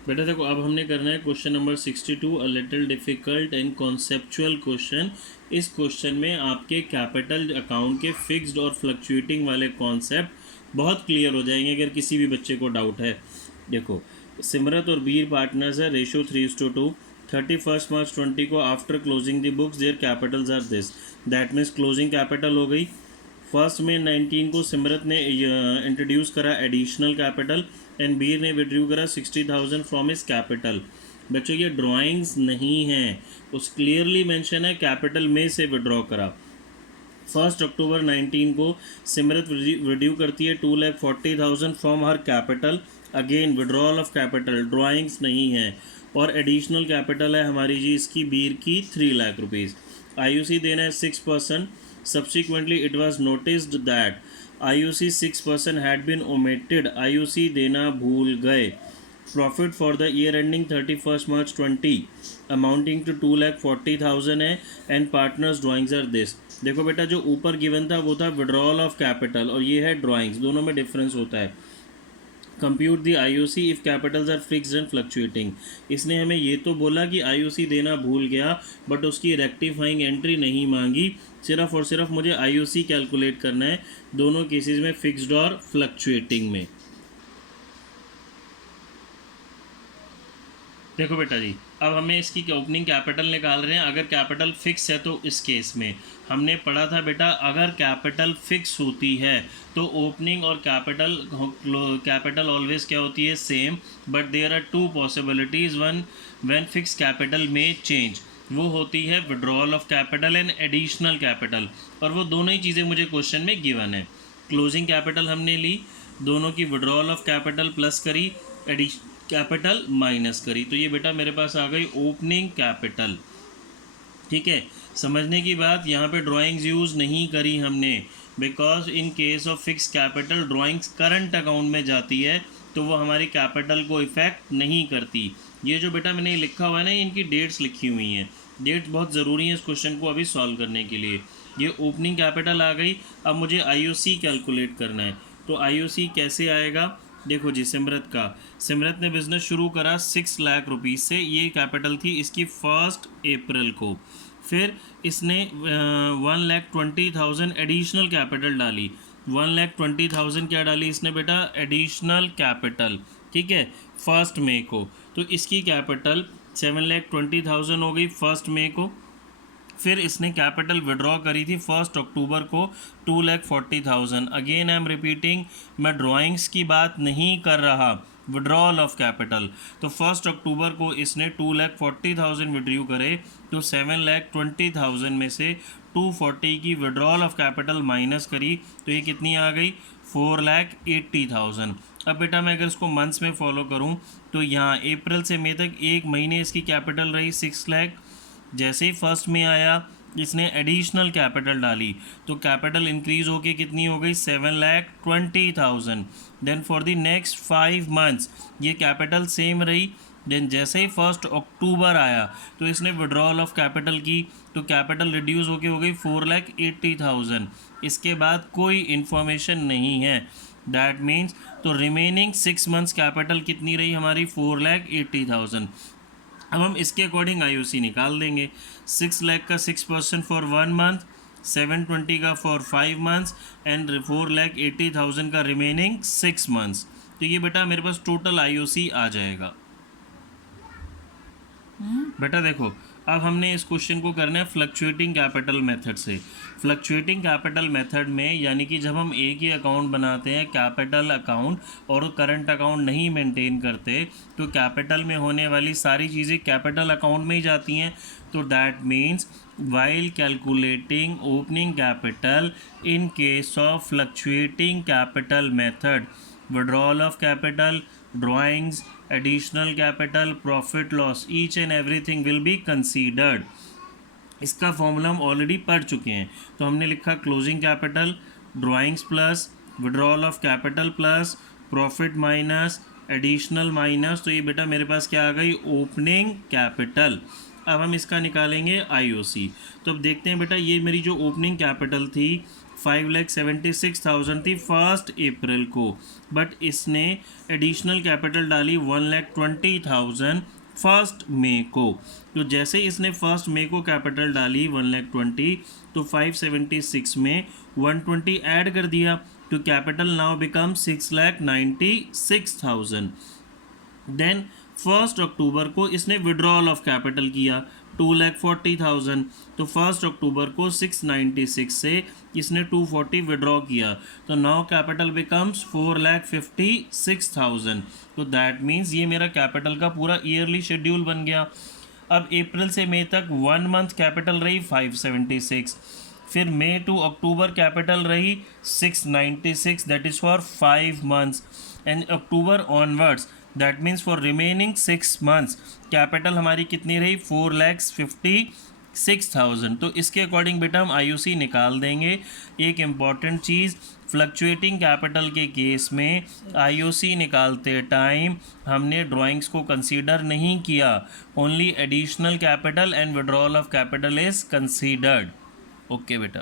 बेटा देखो, अब हमने करना है question number 62, a little difficult and conceptual question. इस क्वेश्चन में आपके कैपिटल अकाउंट के फिक्स्ड और फ्लक्चुएटिंग वाले कॉन्सेप्ट बहुत क्लियर हो जाएंगे अगर किसी भी बच्चे को डाउट है। देखो, सिमरत और बीर पार्टनर्स है, रेशो 3:2। 31 मार्च 20 को after closing the books their capitals are this. That means closing capital हो गई। 1 May 2019 को सिमरत ने इंट्रोड्यूस करा एडिशनल कैपिटल एंड बीर ने विड्रू करा 60,000 फ्रॉम इस कैपिटल। बच्चों ये ड्राइंग्स नहीं हैं, उस क्लियरली मेंशन है कैपिटल में से विड्रॉ करा। 1 अक्टूबर 2019 को सिमरत विड्यू करती है 2,40,000 from her capital. Again withdrawal of capital, drawings नहीं है। और एडिशनल कैपिटल है हमारी जी इसकी बीर की 3 लाख रुपीज़। आईयूसी देना है 6%। Subsequently, it was noticed that IUC 6% had been omitted. IUC देना भूल गए। Profit for the year ending 31 March 20 amounting to 2,40,000 है and partners drawings are this। देखो बेटा, जो ऊपर गिवन था वो था विड्रॉल ऑफ कैपिटल और ये है ड्राइंग्स, दोनों में डिफरेंस होता है। Compute the IUC if capitals are fixed and fluctuating. इसने हमें ये तो बोला कि आईयूसी देना भूल गया, बट उसकी रेक्टिफाइंग एंट्री नहीं मांगी। सिर्फ और सिर्फ मुझे आईयूसी कैलकुलेट करना है दोनों केसेस में, फिक्स्ड और फ्लक्चुएटिंग में। देखो बेटा जी, अब हमें इसकी ओपनिंग कैपिटल निकाल रहे हैं। अगर कैपिटल फिक्स है तो इस केस में हमने पढ़ा था बेटा, अगर कैपिटल फिक्स होती है तो ओपनिंग और कैपिटल ऑलवेज क्या होती है, same. But there are two possibilities, one when fix capital में चेंज, वो होती है withdrawal of capital and additional capital. और वो दोनों ही चीज़ें मुझे क्वेश्चन में गिवन है। क्लोजिंग कैपिटल हमने ली, दोनों की विड्रॉल ऑफ कैपिटल प्लस करी, कैपिटल माइनस करी, तो ये बेटा मेरे पास आ गई ओपनिंग कैपिटल। ठीक है, समझने की बात, यहाँ पे ड्राइंग्स यूज़ नहीं करी हमने, because in case of fix capital drawings current account में जाती है तो वो हमारी कैपिटल को इफ़ेक्ट नहीं करती। ये जो बेटा मैंने लिखा हुआ है ना, इनकी डेट्स लिखी हुई हैं, डेट्स बहुत ज़रूरी है इस क्वेश्चन को अभी सॉल्व करने के लिए। ये ओपनिंग कैपिटल आ गई। अब मुझे आईओसी कैलकुलेट करना है, तो आईओसी कैसे आएगा। देखो जी, सिमरत ने बिज़नेस शुरू करा 6 लाख रुपीज़ से, ये कैपिटल थी इसकी 1 अप्रैल को। फिर इसने 1,20,000 एडिशनल कैपिटल डाली। 1,20,000 क्या डाली इसने बेटा, एडिशनल कैपिटल। ठीक है, 1 मई को, तो इसकी कैपिटल 7,20,000 हो गई 1 मई को। फिर इसने कैपिटल विड्रॉ करी थी 1 अक्टूबर को 2,40,000। अगेन आई एम रिपीटिंग, मैं ड्राइंग्स की बात नहीं कर रहा, विड्रॉल ऑफ कैपिटल। तो 1 अक्टूबर को इसने 2,40,000 विड्रू करे, तो 7,20,000 में से 240 की विड्रॉल ऑफ कैपिटल माइनस करी, तो ये कितनी आ गई, 4,80,000। अब बेटा मैं अगर इसको मंथ्स में फॉलो करूं तो यहाँ अप्रैल से मई तक 1 महीने इसकी कैपिटल रही 6 लाख। जैसे ही 1 में आया इसने एडिशनल कैपिटल डाली, तो कैपिटल इंक्रीज होके कितनी हो गई, 7,20,000। Then for the next 5 months ये कैपिटल सेम रही। देन जैसे ही 1 अक्टूबर आया तो इसने विड्रॉल ऑफ कैपिटल की, तो कैपिटल रिड्यूस होके हो गई 4,80,000। इसके बाद कोई इन्फॉर्मेशन नहीं है, दैट मीन्स तो रिमेनिंग 6 मंथ्स कैपिटल कितनी रही हमारी, 4,80,000। अब हम इसके अकॉर्डिंग आईओसी निकाल देंगे। 6 लाख का 6% फॉर 1 मंथ, 720 का फॉर 5 मंथ्स एंड 4,80,000 का रिमेनिंग 6 मंथ्स। तो ये बेटा मेरे पास टोटल आईओसी आ जाएगा। बेटा देखो, अब हमने इस क्वेश्चन को करना है फ्लक्चुएटिंग कैपिटल मेथड से। फ्लक्चुएटिंग कैपिटल मेथड में यानी कि जब हम एक ही अकाउंट बनाते हैं, कैपिटल अकाउंट, और करंट अकाउंट नहीं मेंटेन करते, तो कैपिटल में होने वाली सारी चीज़ें कैपिटल अकाउंट में ही जाती हैं। तो that means while calculating opening capital in case of fluctuating capital method, withdrawal of capital, drawings, additional capital, profit loss, each and everything will be considered। इसका फॉर्मूला हम ऑलरेडी पढ़ चुके हैं, तो हमने लिखा closing capital, drawings plus withdrawal of capital plus profit minus additional minus, तो ये बेटा मेरे पास क्या आ गई, ओपनिंग कैपिटल। अब हम इसका निकालेंगे आईओसी। तो अब देखते हैं बेटा, ये मेरी जो ओपनिंग कैपिटल थी 5,76,000 थी 1 अप्रैल को, बट इसने एडिशनल कैपिटल डाली 1,20,000 1 मई को। तो जैसे इसने 1 मई को कैपिटल डाली 1,20,000, तो 576 में 120 ऐड कर दिया, तो कैपिटल नाउ बिकम 6,96,000। देन 1 अक्टूबर को इसने विड्रॉल ऑफ कैपिटल किया 2,40,000, तो 1 अक्टूबर को 696 से इसने 240 विड्रॉ किया, तो नाउ कैपिटल बिकम्स 4,56,000। तो दैट मीन्स ये मेरा कैपिटल का पूरा ईयरली शेड्यूल बन गया। अब अप्रैल से मई तक 1 मंथ कैपिटल रही 576, फिर मई टू अक्टूबर कैपिटल रही 696, that is for 5 months, and October onwards that means for remaining 6 months capital हमारी कितनी रही 4,56,000। तो इसके अकॉर्डिंग बेटा हम IUC निकाल देंगे। एक इम्पॉर्टेंट चीज़, फ्लक्चुएटिंग कैपिटल के केस में IUC निकालते टाइम हमने ड्राइंग्स को कंसीडर नहीं किया, only additional capital and withdrawal of capital is considered. Okay बेटा।